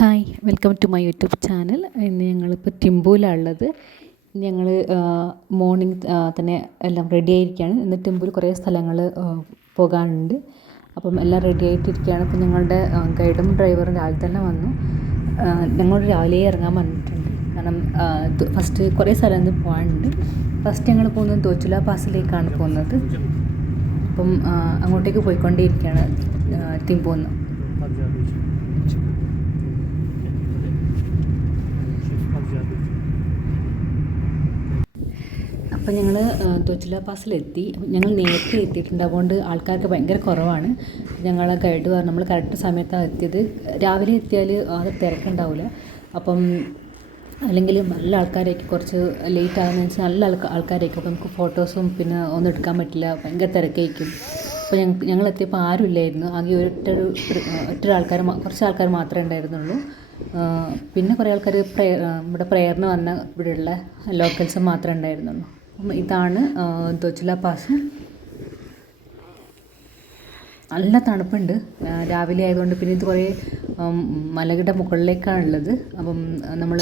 Hi welcome to my YouTube channel. ഇന്ന് ഞങ്ങളിപ്പോൾ ടിമ്പൂലാണ് ഉള്ളത്. ഞങ്ങൾ മോർണിംഗ് തന്നെ എല്ലാം റെഡി ആയിരിക്കുകയാണ്. ഇന്ന് ടിമ്പൂൽ കുറേ സ്ഥലങ്ങൾ പോകാനുണ്ട്. അപ്പം എല്ലാം റെഡി ആയിട്ടിരിക്കുകയാണ്. അപ്പം ഞങ്ങളുടെ ഗൈഡും ഡ്രൈവറും രാവിലെ തന്നെ വന്നു. ഞങ്ങൾ രാവിലെ ഇറങ്ങാൻ വന്നിട്ടുണ്ട്. കാരണം ഫസ്റ്റ് കുറേ സ്ഥലം പോകാനുണ്ട്. ഫസ്റ്റ് ഞങ്ങൾ പോകുന്നത് ദോച്ചുല പാസിലേക്കാണ് പോകുന്നത്. അപ്പം അങ്ങോട്ടേക്ക് പോയിക്കൊണ്ടേയിരിക്കുകയാണ് ടിമ്പൂന്ന്. അപ്പം ഞങ്ങൾ ദോച്ചുല പാസിലെത്തി. ഞങ്ങൾ നേരത്തെ എത്തിയിട്ടുണ്ട്, അതുകൊണ്ട് ആൾക്കാർക്ക് ഭയങ്കര കുറവാണ്. ഞങ്ങളെ ഗൈഡ് പറഞ്ഞു നമ്മൾ കറക്റ്റ് സമയത്താണ് എത്തിയത്. രാവിലെ എത്തിയാൽ അത് തിരക്കുണ്ടാവില്ല. അപ്പം അല്ലെങ്കിൽ നല്ല ആൾക്കാരായിരിക്കും, കുറച്ച് ലേറ്റ് ആകുന്നതെന്ന് വെച്ചാൽ നല്ല ആൾക്കാരായിരിക്കും. അപ്പോൾ നമുക്ക് ഫോട്ടോസും പിന്നെ ഒന്നും എടുക്കാൻ പറ്റില്ല, ഭയങ്കര തിരക്കായിരിക്കും. അപ്പോൾ ഞങ്ങൾ എത്തിയപ്പോൾ ആരും ഇല്ലായിരുന്നു. ആകെ കുറച്ച് ആൾക്കാർ മാത്രമേ ഉണ്ടായിരുന്നുള്ളൂ. പിന്നെ കുറേ ആൾക്കാർ ഇവിടെ പ്രേയറിന് വന്ന ഇവിടെയുള്ള ലോക്കൽസ് മാത്രമേ ഉണ്ടായിരുന്നുള്ളൂ. ഇതാണ് ദോച്ചുല പാസ്. നല്ല തണുപ്പുണ്ട് രാവിലെ ആയതുകൊണ്ട്. പിന്നെ ഇത് കുറേ മലകളുടെ മുകളിലേക്കാണുള്ളത്. അപ്പം നമ്മൾ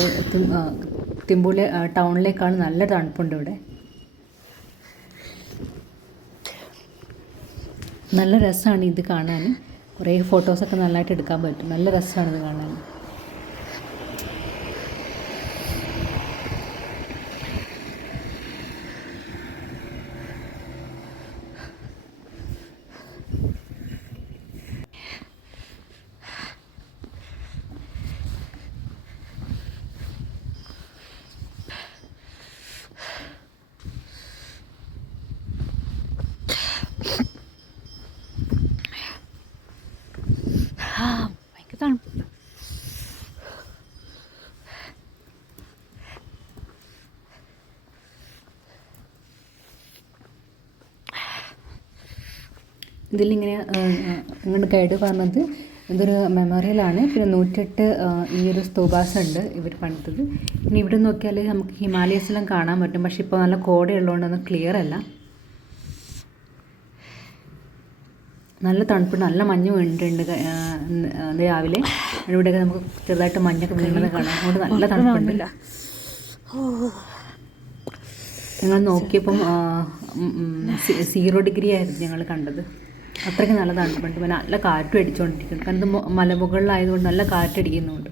ടിമ്പൂലെ ടൗണിലേക്കാണ്. നല്ല തണുപ്പുണ്ട് ഇവിടെ. നല്ല രസമാണ് ഇത് കാണാൻ. കുറേ ഫോട്ടോസൊക്കെ നല്ലതായിട്ട് എടുക്കാൻ പറ്റും. നല്ല രസമാണ് ഇത് കാണാൻ. ഭയങ്കര തണുപ്പ്. ഇതിലിങ്ങനെ നിങ്ങളുടെ ഗൈഡ് പറഞ്ഞത് ഇതൊരു മെമ്മോറിയലാണ്. പിന്നെ 108 ഈ ഒരു സ്തൂപാസ് ഉണ്ട് ഇവർ പണിതത്. പിന്നെ ഇവിടെ നോക്കിയാൽ നമുക്ക് ഹിമാലയസിലും കാണാൻ പറ്റും. പക്ഷെ ഇപ്പോൾ നല്ല കോടയുള്ളതുകൊണ്ട് ഒന്നും ക്ലിയർ അല്ല. നല്ല തണുപ്പ്, നല്ല മഞ്ഞ് വീണിട്ടുണ്ട് രാവിലെ. ഇവിടെയൊക്കെ നമുക്ക് ചെറുതായിട്ട് മഞ്ഞൊക്കെ വീണത് കാണാം. അതുകൊണ്ട് നല്ല തണുപ്പുണ്ട്. ഞങ്ങൾ നോക്കിയപ്പം 0 ഡിഗ്രി ആയിരുന്നു ഞങ്ങൾ കണ്ടത്. അത്രയ്ക്ക് നല്ല തണുപ്പുണ്ട്. പിന്നെ നല്ല കാറ്റും അടിച്ചുകൊണ്ടിരിക്കുന്നു. കാരണം ഇത് മലമുകളിലായതുകൊണ്ട് നല്ല കാറ്റടിക്കുന്നുണ്ട്.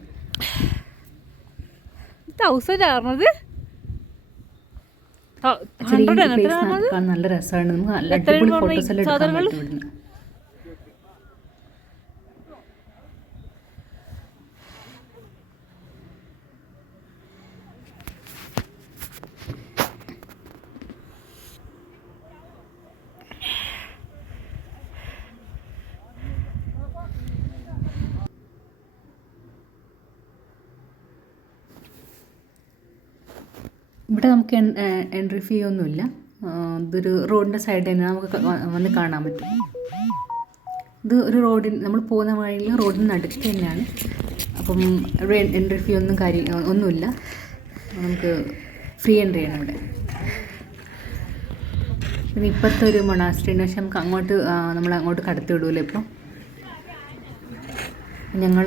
നല്ല രസമാണ്. നമുക്ക് നല്ല അടിപൊളി ഫോട്ടോസ് എല്ലാം എടുക്കാൻ പറ്റും ഇവിടുന്ന്. ഇവിടെ നമുക്ക് എൻട്രി ഫീ ഒന്നുമില്ല. ഇതൊരു റോഡിൻ്റെ സൈഡിൽ തന്നെ നമുക്ക് വന്ന് കാണാൻ പറ്റും. ഇത് ഒരു നമ്മൾ പോകുന്ന വഴിയിൽ റോഡിന് നടുക്ക് തന്നെയാണ്. അപ്പം ഇവിടെ എൻട്രി ഫീ ഒന്നുമില്ല. നമുക്ക് ഫ്രീ എൻട്രി ആണ് ഇവിടെ. പിന്നെ ഇപ്പോഴത്തെ ഒരു മൊണാസ്ട്രിന് പക്ഷേ നമുക്ക് നമ്മൾ അങ്ങോട്ട് കടത്തി വിടുമല്ലോ. ഇപ്പം ഞങ്ങൾ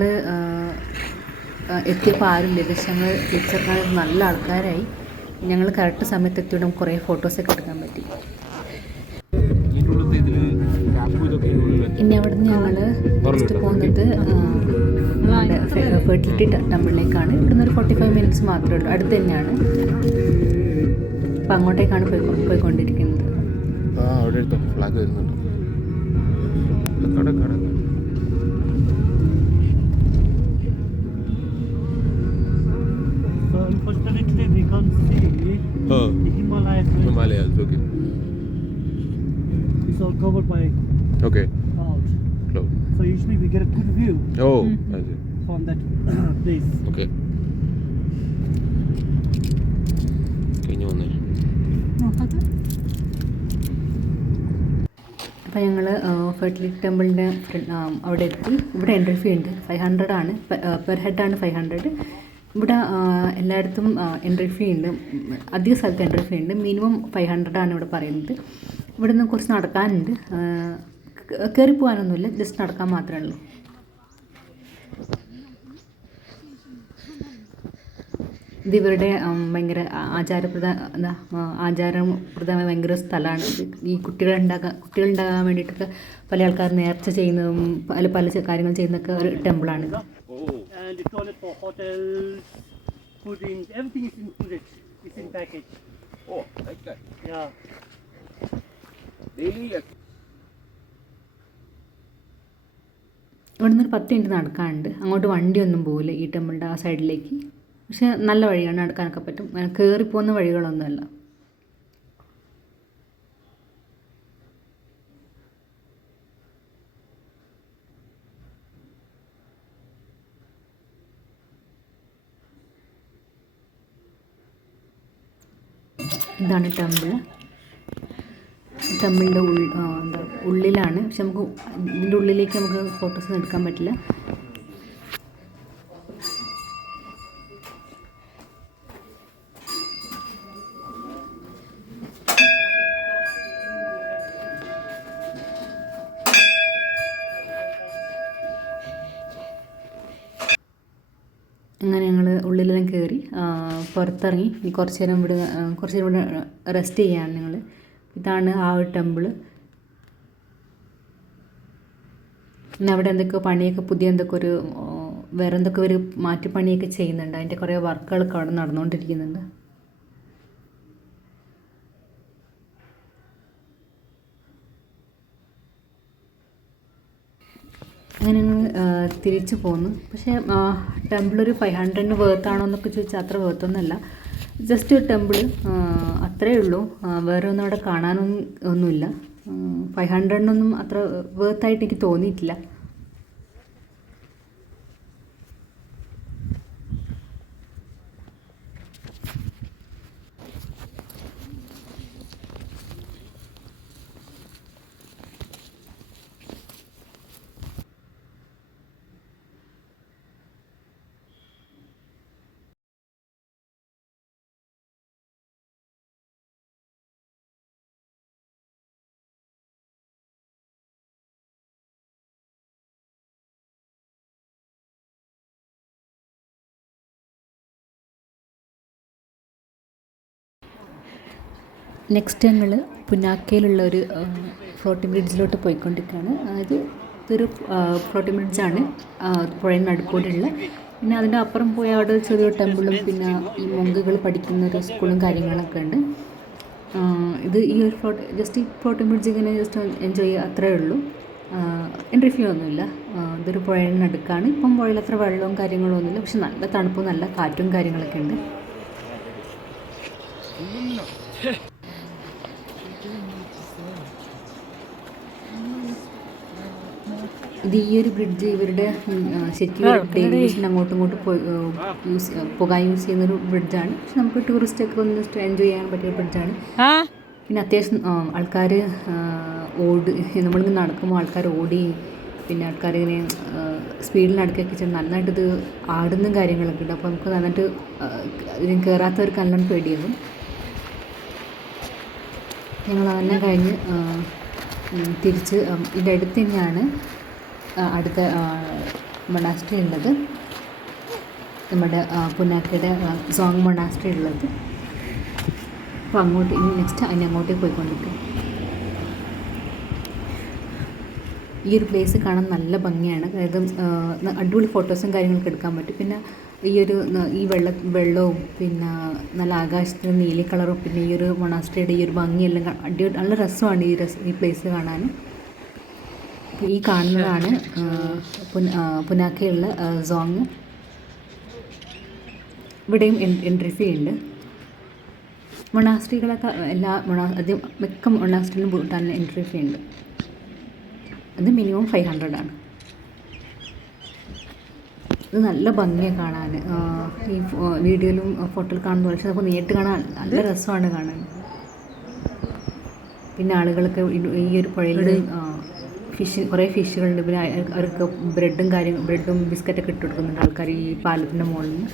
എത്തിയപ്പോൾ ആരുമില്ല. പക്ഷെ ഞങ്ങൾ ടീച്ചർക്കാർ നല്ല ആൾക്കാരായി. ഞങ്ങൾ കറക്റ്റ് സമയത്ത് എത്തിയോടെ നമുക്ക് കുറേ ഫോട്ടോസൊക്കെ എടുക്കാൻ പറ്റി. ഇനി അവിടെ നിന്ന് ഞങ്ങൾ നെക്സ്റ്റ് പോകുന്നത് ഫെർട്ടിലിറ്റി ടെമ്പിളിലേക്കാണ്. ഇവിടുന്ന് ഒരു 45 മിനിറ്റ്സ് മാത്രമേ ഉള്ളൂ, അടുത്ത് തന്നെയാണ്. അപ്പം അങ്ങോട്ടേക്കാണ് പോയിക്കൊണ്ടിരിക്കുന്നത്. Unfortunately, we can't see the Himalayas. Himalayas, okay. It's all covered by clouds. So usually we get a good view I see. from that place. Okay. കഴിഞ്ഞു വന്നേ. അപ്പോൾ ഞങ്ങൾ ഫെർട്ടിലിറ്റി ടെമ്പിളിൻ്റെ അവിടെ എത്തി. ഇവിടെ എൻട്രി ഫീ ഉണ്ട്, 500 ആണ്. പെർ ഹെഡാണ് 500. ഇവിടെ എല്ലായിടത്തും എൻട്രി ഫീ ഉണ്ട്. അധിക സ്ഥലത്ത് എൻട്രി ഫീ ഉണ്ട്. മിനിമം 500 ആണ് ഇവിടെ പറയുന്നത്. ഇവിടെ നിന്ന് കുറച്ച് നടക്കാനുണ്ട്. കയറി പോകാനൊന്നുമില്ല, ജസ്റ്റ് നടക്കാൻ മാത്രമേ ഉള്ളൂ. ഇത് ഇവരുടെ ഭയങ്കര ആചാരപ്രദമായ ഭയങ്കര സ്ഥലമാണ്. ഈ കുട്ടികളുണ്ടാകാൻ വേണ്ടിയിട്ടൊക്കെ പല ആൾക്കാർ നേർച്ച ചെയ്യുന്നതും പല കാര്യങ്ങൾ ചെയ്യുന്നതൊക്കെ ഒരു ടെമ്പിളാണ്. And the toilet for hotels, fooding, everything is included. It's in package. Oh, like that. Yeah. Daily, yes. ഇവിടെ നിന്ന് 10 മിനിറ്റ് നടക്കാനുണ്ട്. അങ്ങോട്ട് വണ്ടിയൊന്നും പോകില്ല ഈ ടെമ്പിളിൻ്റെ ആ സൈഡിലേക്ക്. പക്ഷേ നല്ല വഴിയാണ്, നടക്കാനൊക്കെ പറ്റും. കയറിപ്പോകുന്ന വഴികളൊന്നുമല്ല. ഇതാണ് ടെമ്പിളിൻ്റെ ഉള്ളിലാണ്. പക്ഷെ നമുക്ക് ഇതിൻ്റെ ഉള്ളിലേക്ക് നമുക്ക് ഫോട്ടോസ് എടുക്കാൻ പറ്റില്ല. അങ്ങനെ ഞങ്ങൾ ഉള്ളിലെല്ലാം കയറി പുറത്തിറങ്ങി. ഇനി കുറച്ച് നേരം ഇവിടെ റെസ്റ്റ് ചെയ്യാണ് ഞങ്ങൾ. ഇതാണ് ആ ഒരു ടെമ്പിള്. പിന്നെ അവിടെ എന്തൊക്കെയോ പണിയൊക്കെ പുതിയ വേറെ എന്തൊക്കെ ഒരു മാറ്റിപ്പണിയൊക്കെ ചെയ്യുന്നുണ്ട്. അതിൻ്റെ കുറേ വർക്കുകളൊക്കെ അവിടെ നടന്നുകൊണ്ടിരിക്കുന്നുണ്ട്. അങ്ങനെ ഞങ്ങൾ തിരിച്ചു പോന്നു. പക്ഷേ ടെമ്പിളൊരു 500 വേർത്താണോ എന്നൊക്കെ ചോദിച്ചാൽ അത്ര വേർത്തൊന്നുമല്ല. ജസ്റ്റ് ഒരു ടെമ്പിൾ അത്രയേ ഉള്ളൂ. വേറെ ഒന്നും അവിടെ ഒന്നുമില്ല. 500 അത്ര വേർത്തായിട്ട് എനിക്ക് തോന്നിയിട്ടില്ല. നെക്സ്റ്റ് ഞങ്ങൾ പുനാക്കയിലുള്ള ഒരു ഫ്ലോട്ടിംഗ് ബ്രിഡ്ജിലോട്ട് പോയിക്കൊണ്ടിരിക്കുകയാണ്. അതായത് ഇതൊരു ഫ്ലോട്ടിംഗ് ബ്രിഡ്ജാണ്, പുഴയുടെ നടുക്കൂടെയുള്ള. പിന്നെ അതിൻ്റെ അപ്പുറം പോയി അവിടെ ചെറിയൊരു ടെമ്പിളും പിന്നെ ഈ മൊങ്കുകൾ പഠിക്കുന്ന ഒരു സ്കൂളും കാര്യങ്ങളൊക്കെ ഉണ്ട്. ഇത് ഈ ഒരു ഈ ഫ്ലോട്ടിംഗ് ബ്രിഡ്ജ് ഇങ്ങനെ ജസ്റ്റ് എൻജോയ് ചെയ്യുക, അത്രയേ ഉള്ളൂ. എൻട്രി ഫീ ഒന്നുമില്ല. ഇതൊരു പുഴയുടെ നടുക്കാണ്. ഇപ്പം പുഴയിൽ അത്ര വെള്ളവും കാര്യങ്ങളും ഒന്നുമില്ല. പക്ഷെ നല്ല തണുപ്പും നല്ല കാറ്റും കാര്യങ്ങളൊക്കെ ഉണ്ട്. ഇത് ഈ ഒരു ബ്രിഡ്ജ് ഇവരുടെ ശരിക്കും ഡെയിലി യൂസിന് അങ്ങോട്ടും ഇങ്ങോട്ടും പോകാൻ യൂസ് ചെയ്യുന്നൊരു ബ്രിഡ്ജാണ്. പക്ഷെ നമുക്ക് ടൂറിസ്റ്റൊക്കെ ഒന്ന് എൻജോയ് ചെയ്യാൻ പറ്റിയ ബ്രിഡ്ജാണ്. പിന്നെ അത്യാവശ്യം ആൾക്കാർ നമ്മളിങ്ങനെ നടക്കുമ്പോൾ ആൾക്കാർ ഓടി, പിന്നെ ആൾക്കാർ ഇങ്ങനെ സ്പീഡിൽ നടക്കുകയൊക്കെ ചെയ്ത് നന്നായിട്ടിത് ആടുന്ന കാര്യങ്ങളൊക്കെ ഉണ്ട്. അപ്പോൾ നമുക്ക് നന്നായിട്ട് ഇതിന് കയറാത്തവർക്ക് നല്ലോണം പേടിയാകും. ഞങ്ങൾ അതെല്ലാം കഴിഞ്ഞ് തിരിച്ച് ഇതിൻ്റെ അടുത്ത് തന്നെയാണ് അടുത്ത മൊണാസ്ട്രി ഉള്ളത്, നമ്മുടെ പുനാക്കയുടെ സോങ് മൊണാസ്ട്രി ഉള്ളത്. അപ്പോൾ അങ്ങോട്ട് ഇനി നെക്സ്റ്റ് അങ്ങോട്ടേക്ക് പോയിക്കൊണ്ടിരിക്കും. ഈ ഒരു പ്ലേസ് കാണാൻ നല്ല ഭംഗിയാണ്. അതായത് അടിപൊളി ഫോട്ടോസും കാര്യങ്ങളൊക്കെ എടുക്കാൻ പറ്റും. പിന്നെ ഈ വെള്ളവും പിന്നെ നല്ല ആകാശത്തിന് നീല കളറും പിന്നെ ഈ ഒരു മൊണാസ്ട്രിയുടെ ഈ ഒരു ഭംഗിയെല്ലാം നല്ല രസമാണ് ഈ പ്ലേസ് കാണാൻ. ഈ കാണുന്നതാണ് പുനാക്കയുള്ള സോങ്. ഇവിടെയും എൻട്രി ഫീ ഉണ്ട്. മൊണാസ്ട്രികളൊക്കെ മിക്ക മൊണാസ്ട്രിയിലും ഭൂട്ടാനിൽ എൻട്രി ഫീ ഉണ്ട്. അത് മിനിമം 500 ആണ്. ഇത് നല്ല ഭംഗിയാണ് കാണാൻ. ഈ വീഡിയോയിലും ഫോട്ടോയിൽ കാണുന്ന പക്ഷെ നമുക്ക് നേരിട്ട് കാണാൻ നല്ല രസമാണ് കാണാൻ. പിന്നെ ആളുകളൊക്കെ ഈ ഒരു പുഴയിൽ കുറേ ഫിഷുകളുണ്ട്. പിന്നെ അവർക്ക് ബ്രെഡും ബിസ്ക്കറ്റൊക്കെ ഇട്ട് കൊടുക്കുന്നുണ്ട് ആൾക്കാർ ഈ പാലത്തിൻ്റെ മുകളിൽ നിന്ന്.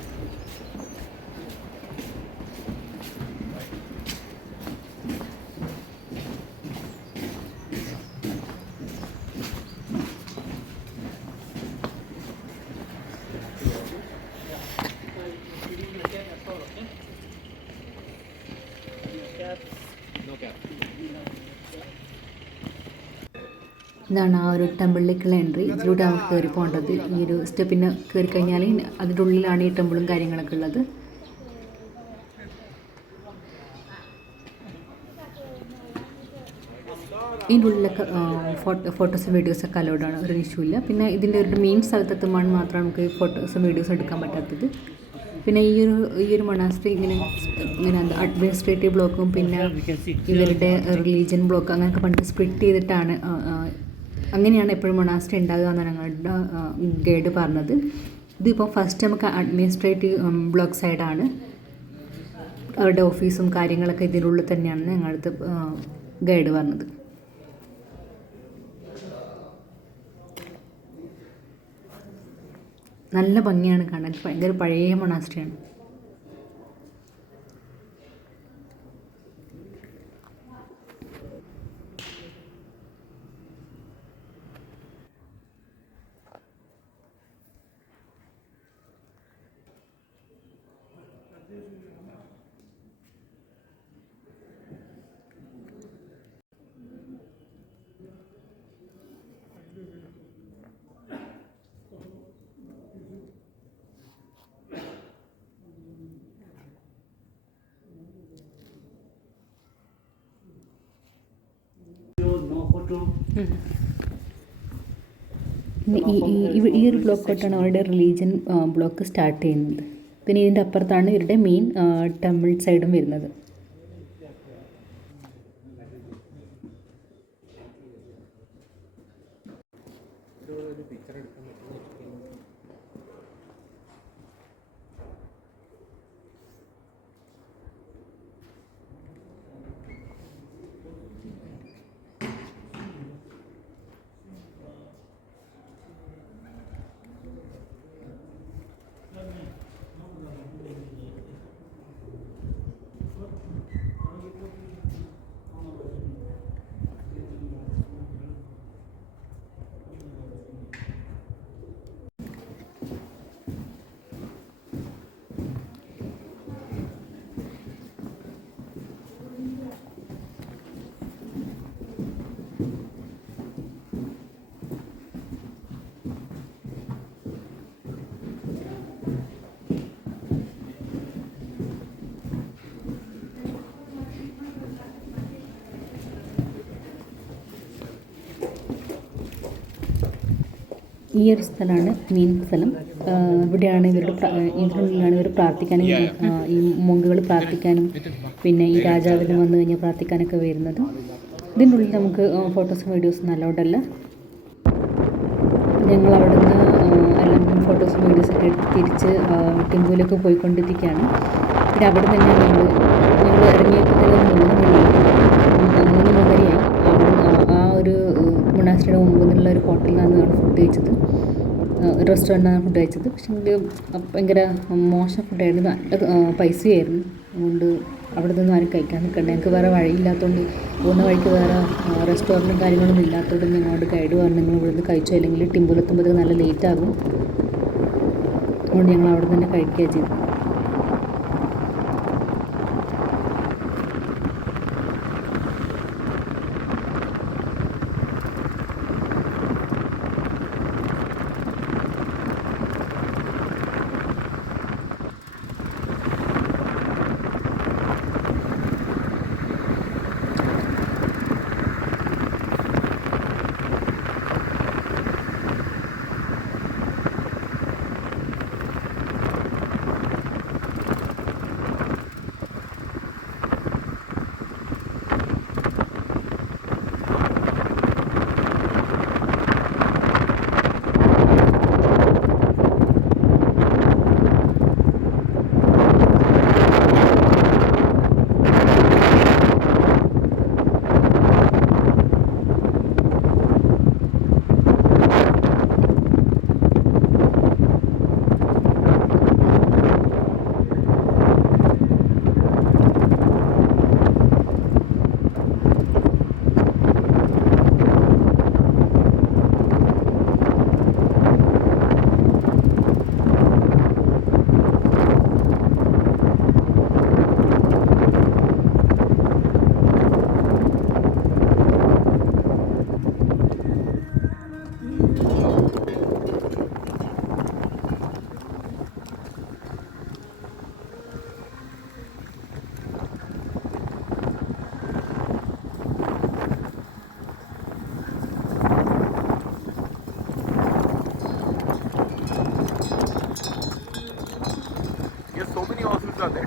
call, okay? Cap. No cap. ഇതാണ് ആ ഒരു ടെമ്പിളിലേക്കുള്ള എൻട്രി. ഇതിലൂടെ നമുക്ക് കയറി പോകേണ്ടത്. ഈ ഒരു സ്റ്റെപ്പിന് കയറി കഴിഞ്ഞാൽ അതിൻ്റെ ഉള്ളിലാണ് ഈ ടെമ്പിളും കാര്യങ്ങളൊക്കെ ഉള്ളത്. ഇതിൻ്റെ ഉള്ളിലൊക്കെ ഫോട്ടോസും വീഡിയോസൊക്കെ അലൗഡാണ്, ഒരു ഇഷ്യൂ ഇല്ല. പിന്നെ ഇതിൻ്റെ ഒരു മെയിൻ സ്ഥലത്തെത്തുമ്പോൾ മാത്രമാണ് നമുക്ക് ഫോട്ടോസും വീഡിയോസും എടുക്കാൻ പറ്റാത്തത്. പിന്നെ ഈ ഒരു മൊണാസ്ട്രി ഇങ്ങനെ എന്താ അഡ്മിനിസ്ട്രേറ്റീവ് ബ്ലോക്കും പിന്നെ ഇവരുടെ റിലീജിയൻ ബ്ലോക്ക് അങ്ങനെയൊക്കെ പണ്ട് സ്പ്ലിറ്റ് ചെയ്തിട്ടാണ്, അങ്ങനെയാണ് എപ്പോഴും മൊണാസ്ട്രി ഉണ്ടാകുക എന്നാണ് ഞങ്ങളുടെ ഗൈഡ് പറഞ്ഞത്. ഇതിപ്പോൾ ഫസ്റ്റ് നമുക്ക് അഡ്മിനിസ്ട്രേറ്റീവ് ബ്ലോക്ക് സൈഡാണ്, അവരുടെ ഓഫീസും കാര്യങ്ങളൊക്കെ ഇതിൻ്റെ ഉള്ളിൽ തന്നെയാണ് ഞങ്ങളുടെ ഗൈഡ് പറഞ്ഞത്. നല്ല ഭംഗിയാണ് കാണാൻ, ഭയങ്കര പഴയ മൊണാസ്ട്രിയാണ്. No photo. പിന്നെ ഈ ഒരു ബ്ലോക്ക് തൊട്ടാണ് അവരുടെ റിലീജിയൻ ബ്ലോക്ക് സ്റ്റാർട്ട് ചെയ്യുന്നത്. പിന്നെ ഇതിൻ്റെ അപ്പുറത്താണ് ഇവരുടെ മെയിൻ ടെമ്പിൾ സൈഡും വരുന്നത്. ഈ ഒരു സ്ഥലമാണ് മെയിൻ സ്ഥലം. ഇവിടെയാണ് ഇതിനുള്ളിലാണ് ഇവർ പ്രാർത്ഥിക്കാനും ഈ മൊങ്കുകൾ പ്രാർത്ഥിക്കാനും പിന്നെ ഈ രാജാവിന് വന്നു കഴിഞ്ഞാൽ പ്രാർത്ഥിക്കാനൊക്കെ വരുന്നത്. ഇതിൻ്റെ ഉള്ളിൽ നമുക്ക് ഫോട്ടോസും വീഡിയോസും അലൗഡല്ല. ഞങ്ങൾ അവിടെ നിന്ന് എല്ലാം ഫോട്ടോസും വീഡിയോസൊക്കെ എടുത്ത് തിരിച്ച് ടിമ്പുവിലേക്ക് പോയിക്കൊണ്ടിരിക്കുകയാണ്. പിന്നെ അവിടെ തന്നെ ഞങ്ങൾ ഇറങ്ങിയപ്പോൾ തന്നെ 3:30 ആ ഒരു മൊണാസ്ട്രിയുടെ മുമ്പ് നിന്നുള്ള ഒരു ഹോട്ടലിലാണ് ഫുഡ് കഴിച്ചത്, റെസ്റ്റോറൻറ്റിലാണ് ഫുഡ് കഴിച്ചത്. പക്ഷേ ഭയങ്കര മോശം ഫുഡായിരുന്നു, നല്ല പൈസയായിരുന്നു. അതുകൊണ്ട് അവിടെ നിന്നും ആരും കഴിക്കാൻ നിൽക്കണ്ട. ഞങ്ങൾക്ക് വേറെ വഴിയില്ലാത്തതുകൊണ്ട്, പോകുന്ന വഴിക്ക് വേറെ റെസ്റ്റോറൻറ്റും കാര്യങ്ങളൊന്നും ഇല്ലാത്തതുകൊണ്ട് ഞങ്ങളോട് ഗൈഡ് പറഞ്ഞു നിങ്ങൾ ഇവിടെ നിന്ന് കഴിച്ചോ, അല്ലെങ്കിൽ ടിമ്പുലെത്തുമ്പോഴത്തേക്ക് നല്ല ലേറ്റ് ആകും. അതുകൊണ്ട് ഞങ്ങൾ അവിടെ തന്നെ കഴിക്കുകയാണ് ചെയ്തത്. വന്നേ.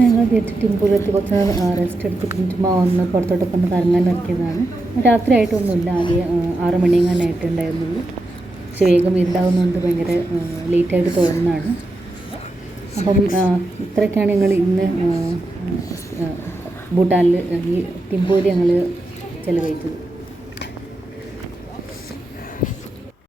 ഞങ്ങൾ തിരിച്ച് ടിമ്പൂരെത്തി കുറച്ച് റെസ്റ്റ് എടുത്തിട്ട് ചുമ്മാ ഒന്ന് പുറത്തോട്ടൊക്കെ ഒന്ന് കറങ്ങാൻ ഇറക്കിയതാണ്. രാത്രി ആയിട്ടൊന്നുമില്ല, ആകെ 6 മണിയെങ്ങാനായിട്ടുണ്ടായിരുന്നുള്ളൂ. പക്ഷെ വേഗം ഇരുട്ടാവുന്നതുകൊണ്ട് ഭയങ്കര ലേറ്റായിട്ട് തോന്നുന്നതാണ്. അപ്പം ഇത്രയൊക്കെയാണ് ഞങ്ങൾ ഇന്ന് ഭൂട്ടാനിൽ ഈ ടിമ്പൂരിൽ ഞങ്ങൾ ചിലവഴിച്ചത്.